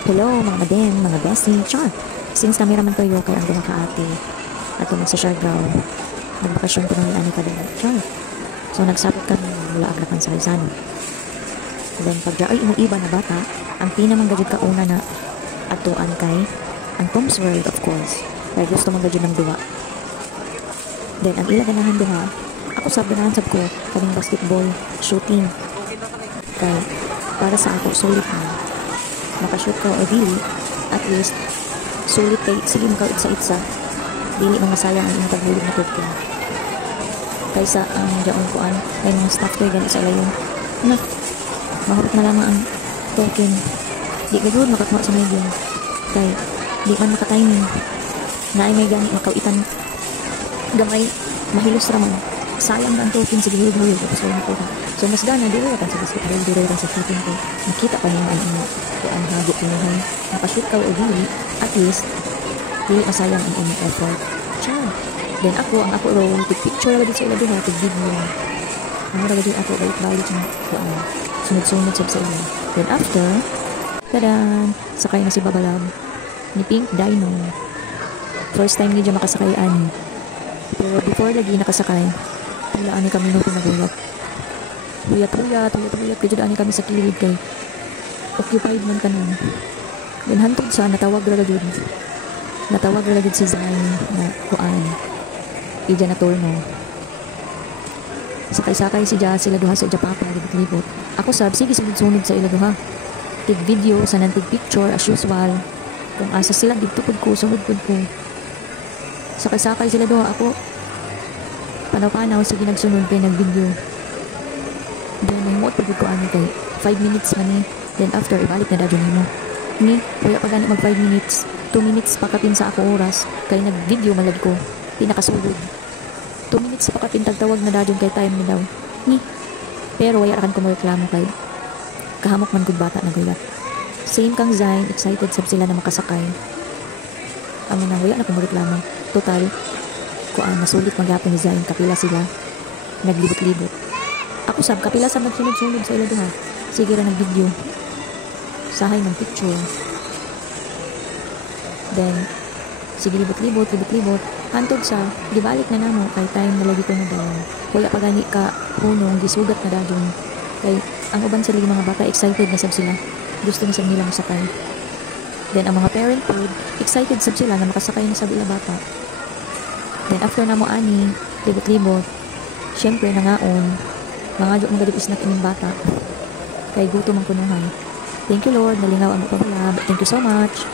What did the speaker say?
Hello mga madem, mga bestie, char. Since kami raman kayo kay ang dumakaati at sa Siargao, nagbakasyon ko ng ani ka din, char. So nagsapit kami mula agrapan sa Rizal. Then pagja ay iba na bata, ang pinamang gadget kauna na atuan kay ang Tom's World of course. Kaya gusto mong gadget ng duwa. Then ang ila ganahan duha, ako ganahan sab ko kaming basketball shooting. Kay para sa ako sulit na makashoot ko o dili, at least sulit kay sige makaw itsa-itsa dili mga sayang ang inyong paghulog na kutya kaysa ang diyon kuan ay mga staff ko ganit sa ilayon na mahurot na lamang ang token di gagawin makakuha sa medyo kay di man makatiming na ay may gani makawitan gamay mahilos raman sayang na ang token sige hulog tapos wala ko so mas gana di rin sa basketball di rin sa shooting ko nakita pa niyo ang hagit pinuhay nakashoot ka o dili at least dili masayang ang inyong effort ciao then ako ang ako role picture lagi sa ila duha tig video ang lagi ako balik na sunod-sunod sa ila then after tadan sakay na si Babalab ni Pink Dino first time ni dyan makasakay ani pero before lagi nakasakay wala ani kami nung pinagulat Huyat kaya ani kami sa kilid kay occupied man ka nun then hantod sa natawag ragad si Zayn na kuan ija na turno sakay si Ja sila duha sa Japapa libot ako sab sige sunod sa ila duha tig video sa nantig picture as usual kung asa sila dito ko sunod ko sakay sila duha ako panaw sige nagsunod kay nagvideo then mahimot pagod ko ani kay 5 minutes man eh then after ibalik na dadyo nimo ni kuya pag mag 5 minutes 2 minutes pakapin sa ako oras kay nag-video malag ko pinakasulod 2 minutes pakapin tagtawag na dadyo kay time ni daw ni pero waya rakan ko mo reklamo kay kahamok man gud bata na gulat same kang Zayn excited sab sila na makasakay amo na waya na ko mo reklamo total kuan nasulit magyapon ni Zayn kapila sila naglibot-libot ako sab kapila sab nagsunod-sunod sa ila duha sige ra nag-video sahay ng picture then sige libot-libot hantod sa gibalik na namo kay time na lagi ko na daw kuya pagani ka hunong gisugat na dadyon kay ang uban sa mga bata excited na sab sila gusto na sab nila masakay then ang mga parent po excited sab sila na makasakay na sab ila bata then after namo ani libot-libot syempre nangaon mga mga gadipis na kining bata kay gutom ang kunuhay. Thank you Lord, nalingaw ang pabala. Thank you so much.